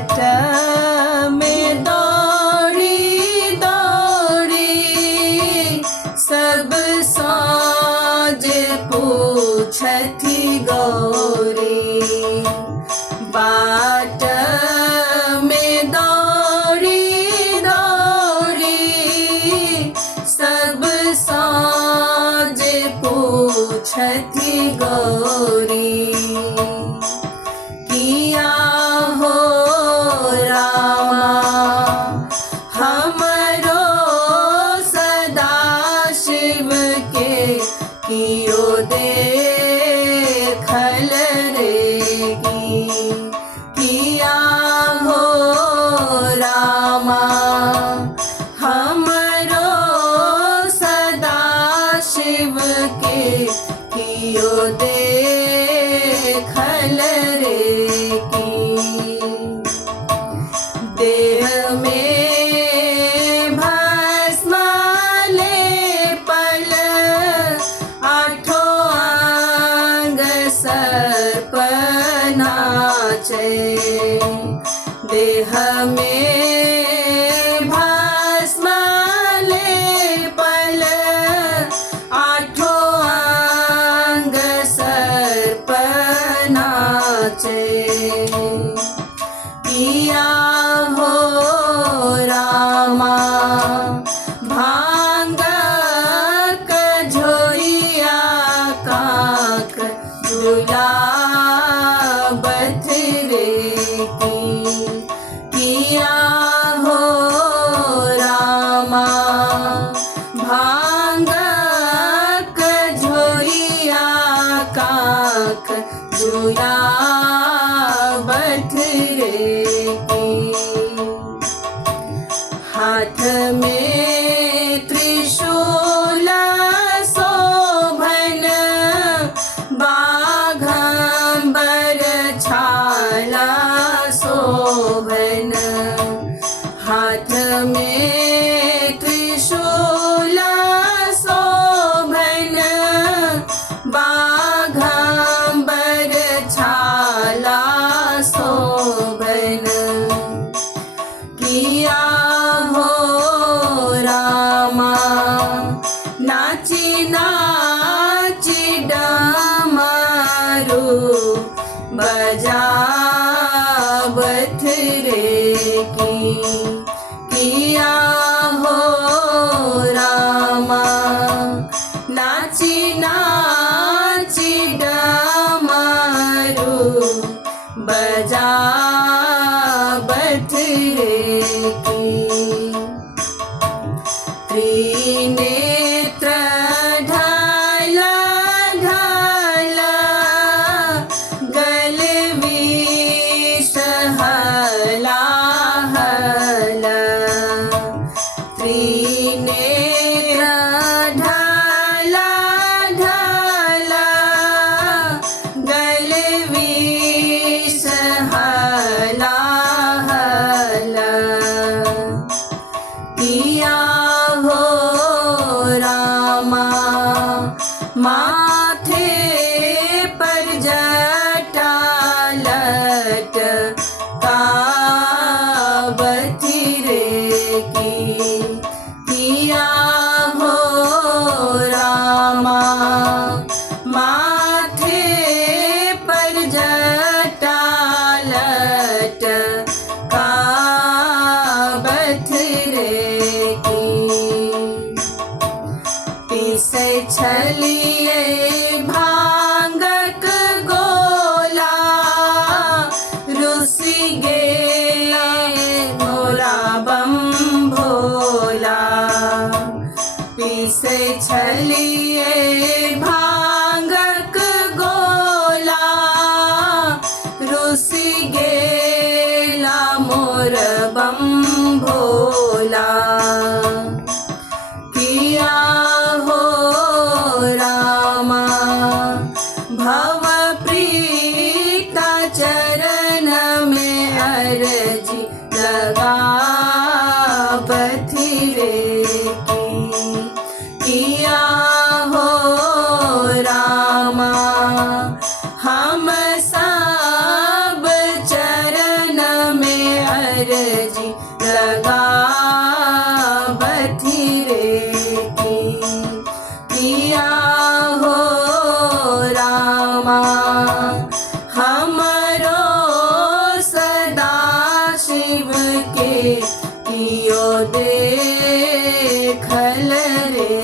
बाट में दौड़ी दौड़ी सब साँझ पूछती गौरी। बाट में दौड़ी दौड़ी सब साँझ पूछती गौरी। किया हो रामा हमरो सदा शिव के कियो देखल रेगी। किया हो रामा हमरो सदा शिव के कियो देखल रेगी। देह में भस्म लेपल आठों अंग सर्प नाचे। देह में भस्म लेपल आठों अंग सर्प नाचे। किया हो रामा भांग कझोरिया काक झुलावत रेगी। किया हो रामा भांग कझोरिया काक झुलावत रेगी। हाथ में त्रिशूल शोभन बाघंबर छाला शोभन। हाथ में त्रिशूल शोभन बाघंबर छाला शोभन। किया हो रामा नाची नाची डमरू बजावत रेगी। किया हो रामा नाची नाची डमरू बजावत रेगी। त्रिनेत्र ढाल ढाल गल विष हला हल। त्रिनेत्र ढाल ढाल गल विष हला हल। किया हो रामा माथे पर जटा लटकावती रेगी। किया हो रामा माथे पर जटा लटकावत रेगी। पीसे छलिए भांगक गोला रुसी गे मोरा बम भोला। पीसे छलिए भांगक गोला रुसी गेला मोर बम भोला। किया हो रामा भव प्रीता चरण में अर्जी लगावत रेगी। किया हो रामा हम सब चरण में लगावथी रे की किया हो रामा हमरो सदा शिव के कियो देखल रे